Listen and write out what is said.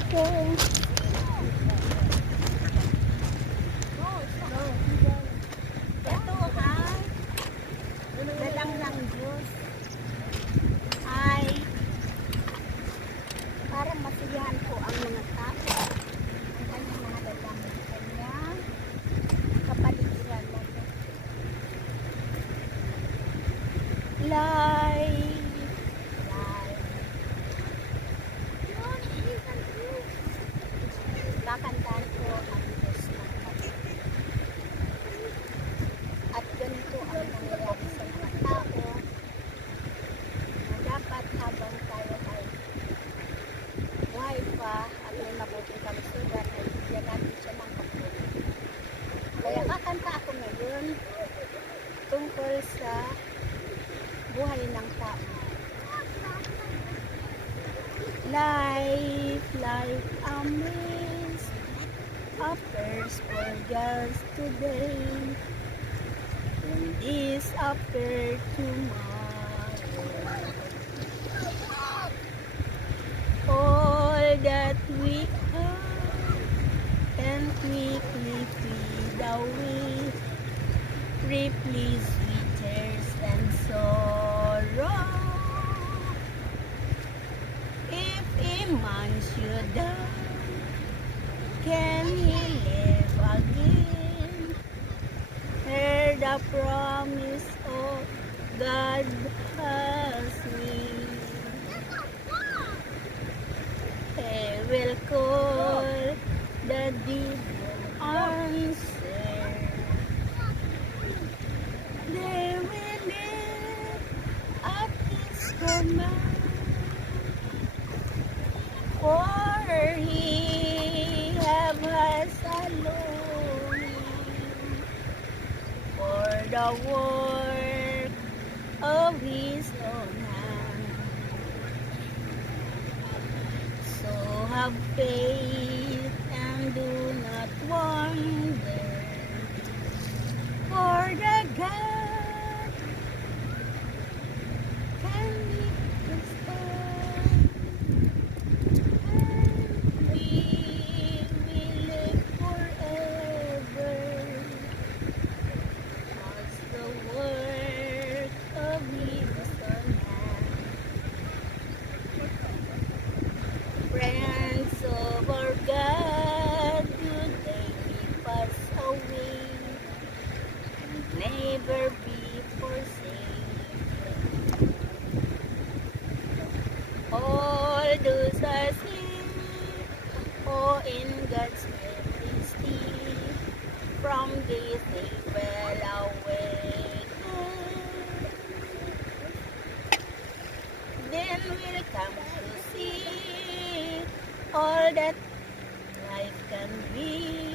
Okay. Ito ay dalang lang juice. Ay para masiyahan po ang mga tao. Ang kanyang mga dalang ng kanyang kapaligiran. Life. Kakantahan ko ang Diyos ng kapatid. At ganito ang nangyayari sa mga tao na dapat habang tayo ay buhay pa at may mabuting kalusugan ay bigyan natin siya ng kapatid. Kaya kakanta ako ngayon tungkol sa buhay ng tao. Life like a mist appears for just today, and disappear tomorrow. All that we have can quickly fade away, replace with tears and sorrow. If a man should die, can he live again? Hear the promise of God has made. He will call the dead answer. They will live at His command. For He have us alone for the work of His own hand. So have faith and do not wonder, for the God can make us stand. We will live forever as the work of His own hand. Friends of our God, do they pass away and never be forsaken? All those asleep, oh, in God's majesty, from this they will awaken. Then will come to see all that life can be.